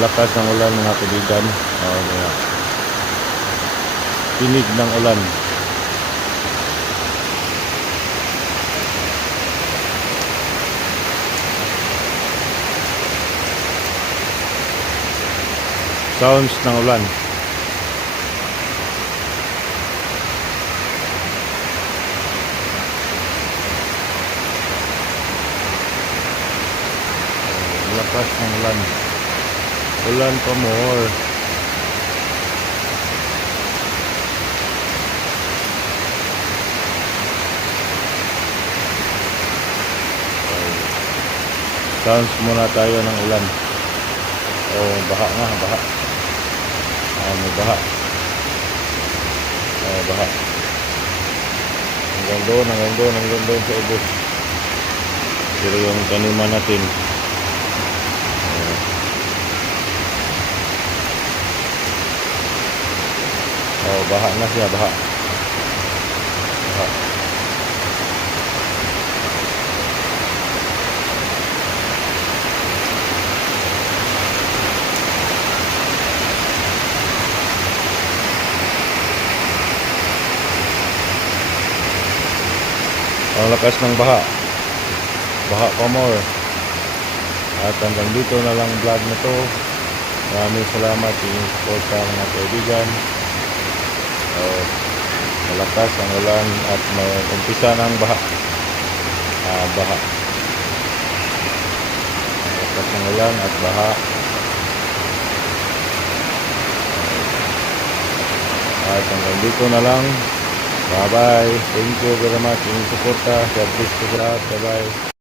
lakas ng ulan mga kaibigan. Oh, kaya. Tinig ng ulan. Sounds ng ulan. Lakas ng ulan. Ulan pa more. Sounds muna tayo ng ulan. Oh, baha nga, baha. Ah, may baha. Oh, baha. Hanggang doon, hanggang doon, hanggang doon sa ubos. Pero yung taniman natin, oh, baha na siya, baha. Baha. Ang lakas ng baha. Baha pa more. At hanggang dito na lang vlog na to. Maraming salamat sa inyong support sa mga kaibigan. Uh, malakas ang ulan at may umpisa ng baha. Ah, baha. Malakas ng ulan at baha. At hanggang dito na lang. Bye-bye. Thank you very much. Inyong suporta. God bless you lahat. Bye-bye.